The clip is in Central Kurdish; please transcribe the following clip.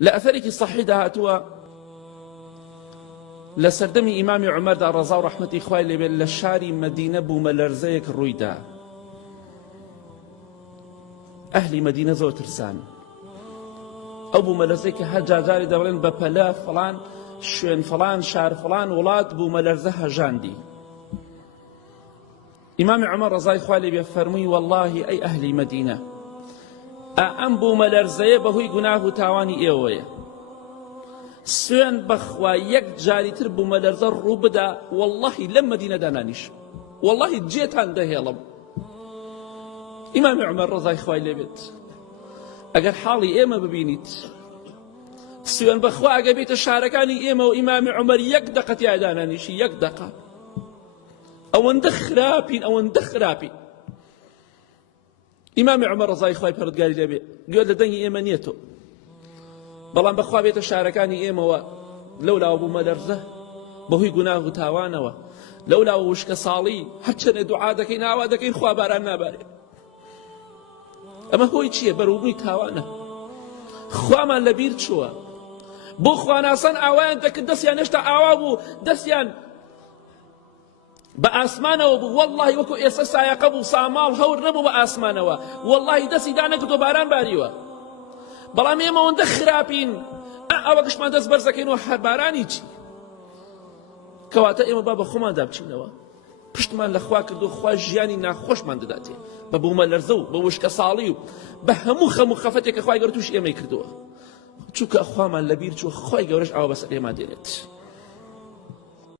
لأثرك صحيح هاتوا لسردمي إمام عمر دا رضا ورحمة إخوائي لبين لشاري مدينة بوملرزيك الرويدا أهل مدينة زور ترسان أو بوملرزيك هجا جاري دورين ببلا فلان شوين فلان شار فلان ولاد بوملرزها جاندي إمام عمر رضا إخوائي لبين فرمي والله أي أهل مدينة أم بوملرزيه بهوي قناه تاواني إيوه سوين بخوا يك جاري تربو ملرزا روبدا والله لما دينا دانانيش والله جيتان ده يلم إمام عمر رضا إخوائي لبيت أقر حالي إيما ببينيت سوين بخوا أقر بيت الشاركاني إيما وإمام عمر يك دقت يا دانانيش يك دقا أو اندخرابين أو اندخرابين إمام عمر رضا إخوائي برد قال لبيت قال لدني إيما نيتو بەڵام بەخوا بێتە شارەکانی ئێمەوە لەولا بوو مەلەرزە بەهۆی گوناه و تاوانەوە لەولا وشکە ساڵی هەرچەندە دوعا دەکەین ئاوا دەکەین خوا باران نابارێ ئەمە هۆی چییە؟ بەروبووی تاوانە. خوامان لەبیر چووە بۆ خواناسان ئاوایان دەکرد دەستیان هێشتا ئاوا بوو دەستیان بە ئاسمانەوە بوو وەڵڵاهی وەکو ئێستا سایەقە بوو ساماڵ هەور نەبوو بە ئاسمانەوە وەڵڵاهی دەستی دانەکردۆ باران باریوە بەڵام ئێمە ئەوەندە خراپین ئەوە گشتمان دەست بەرزەکەین و هەر بارانی چی کەواتە ئێمە با بە خۆمان دابچینەوە پشتمان لە خوا کردو خوا ژیانی ناخۆشمان دەداتێ بە بوومەلەرزە و بە وشکە ساڵی و بە هەموو خەم و خەفەتێک کە خوای گەورە تووشی ئێمەی کردووە چونکە خوامان لەبیر چووە خۆی گەورەش ئەوە بەسەر ئێمە دێنێت